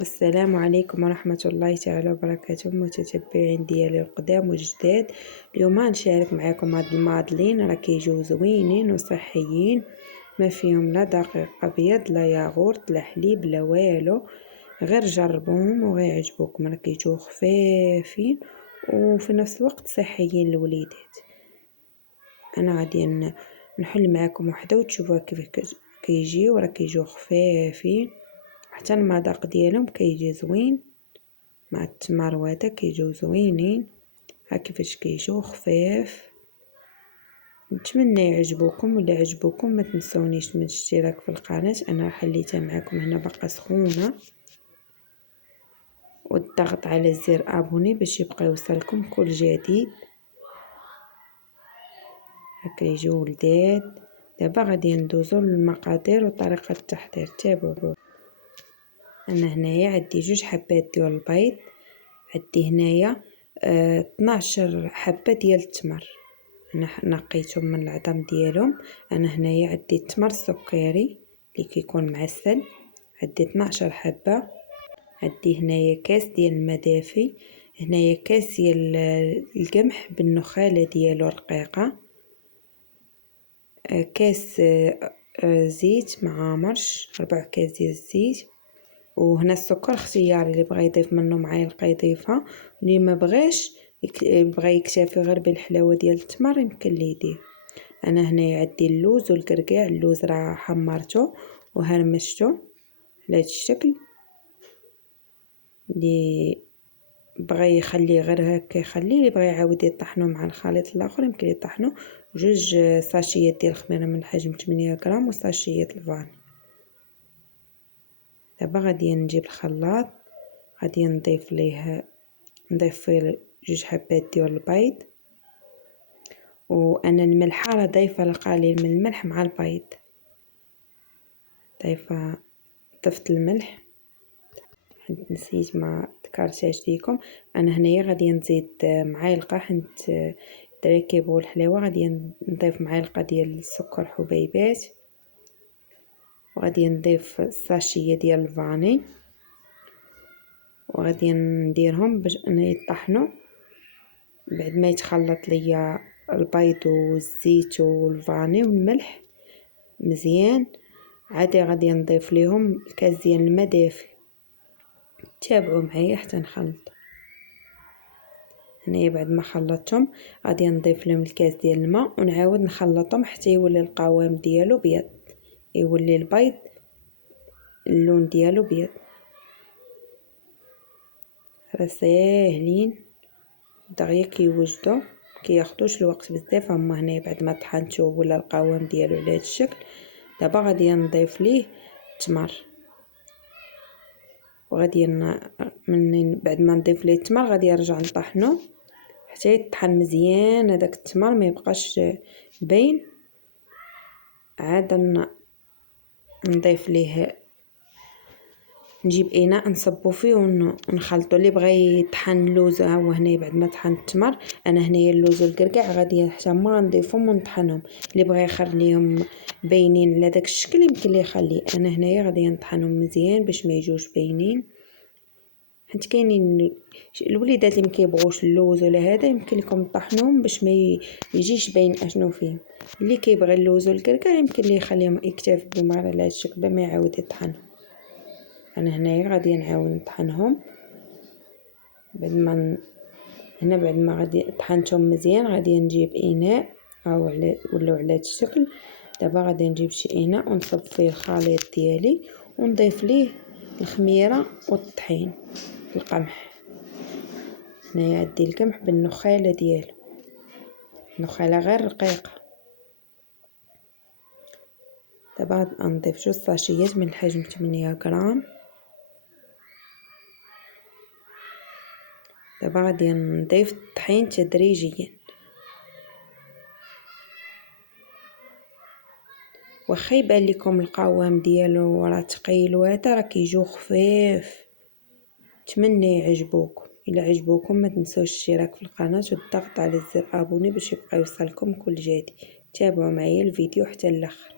السلام عليكم ورحمة الله تعالى وبركاته، متتبعين ديالي القدام والجداد. اليوم نشارك معكم هاد المادلين، راه كيجيو زوينين وصحيين، ما فيهم لا دقيق ابيض لا ياغورت لا حليب لا والو. غير جربوهم وغيعجبوكم، راه كيجيو خفافين وفي نفس الوقت صحيين للوليدات. انا غادي نحل معكم وحده وتشوفوها كيف كيجيو، راه كيجيو خفافين حتى المذاق ديالهم كيجي زوين مع التمرواتة، كيجيو زوينين. ها كيفاش كيجيو خفاف. نتمنى يعجبوكم، ولا عجبوكم ما تنسونيش من الاشتراك في القناه. انا حليتها معكم هنا باقا سخونه، والضغط على زر ابوني باش يبقى يوصلكم كل جديد. هكا يجيو ولداد. دابا غادي ندوزو للمقادير وطريقه التحضير، تابعوا. انا هنايا عندي 2 حبات ديال البيض، عندي هنايا 12 حبه ديال التمر، انا نقيتهم من العظم ديالهم. انا هنايا عندي التمر السكري اللي كيكون معسل، عندي 12 حبه. عندي هنايا كاس ديال الماء دافي، هنايا كاس ديال القمح بالنخاله ديالو رقيقه، كاس زيت معامرش، 4 كاس ديال الزيت. وهنا السكر اختياري، اللي بغى يضيف منه معلقه يضيفها، اللي ما بغاش بغى يكتفي غير بالحلاوه ديال التمر يمكن ليه يدير. انا هنايا عندي اللوز والكركاع. اللوز راه حمرته وهرمشته على هذا الشكل، اللي بغى يخليه غير هكا يخليه، اللي بغى يعاود يطحنه مع الخليط الاخر يمكن يطحنه. 2 ساشيات ديال الخميره من حجم 8 غرام وساشيات الفاني. دابا غادي نجيب الخلاط، غادي نضيف فيه 2 حبات ديال البيض، وانا الملحه راه ضايفه القليل من الملح مع البيض. ضفت الملح، حيت نسيت ما ذكرتهاش ليكم. انا هنايا غادي نزيد معلقه، حيت الدراري كيبغوا الحلاوه. غادي نضيف معلقه ديال السكر حبيبات، وغادي نضيف الساشيه ديال الفاني، وغادي نديرهم باش يطحنوا. بعد ما يتخلط ليا البيض والزيت والفاني والملح مزيان، عادي غادي نضيف ليهم الكاس ديال الماء دافي. تابعوا معايا حتى نخلط. هنايا بعد ما خلطتهم غادي نضيف لهم الكاس ديال الماء ونعاود نخلطهم حتى يولي القوام ديالو بيض، يولي البيض اللون ديالو بيض. راه ساهلين دغيا كيوجدوا، كياخذوش الوقت بزاف. هما هنايا بعد ما طحنته ولا القوام ديالو على هذا الشكل. دابا غادي نضيف ليه التمر، وغادي من بعد ما نضيف ليه التمر غادي نرجع نطحنه حتى يطحن مزيان. هذاك التمر ما يبقاش باين. عاد نضيف ليه، نجيب اناء نصبو فيه ونخلطو. اللي بغى يطحن اللوز ها هو هنا بعد ما طحن التمر. انا هنايا اللوز والكركاع غادي حتى هما نضيفهم ونطحنهم. اللي بغى يخليهم باينين على داك الشكل يمكن ليه يخلي. انا هنايا غادي نطحنهم مزيان باش ما يجوش باينين، حيت كاينين الوليدات اللي ما كيبغوش اللوز ولا هذا، يمكن لكم طحنوهم باش ما يجيش باين اشنو فيه. اللي كيبغي اللوز والكركاع يمكن ليه يخليهم يكتفي بهم على هذا الشكل بلا ما يعاود يطحنهم. انا هنايا غادي نعاود نطحنهم. بعد ما غادي طحنتهم مزيان غادي نجيب اناء او ولاو على هذا الشكل. دابا غادي نجيب شي اناء ونصب فيه الخليط ديالي ونضيف ليه الخميره والطحين القمح. هنايا عندي القمح بالنخاله ديالو، النخاله غير رقيقه. دابا نضيف 2 ساشيات من حجم 8 غرام. دابا غادي نضيف الطحين تدريجيا. واخا يبان لكم القوام ديالو راه ثقيل وهذا، راه كيجيو خفاف. نتمنى يعجبوكم. الا عجبوكم ما تنسوش الاشتراك في القناه والضغط على زر ابوني باش يبقى يوصلكم كل جديد. تابعوا معايا الفيديو حتى الاخر.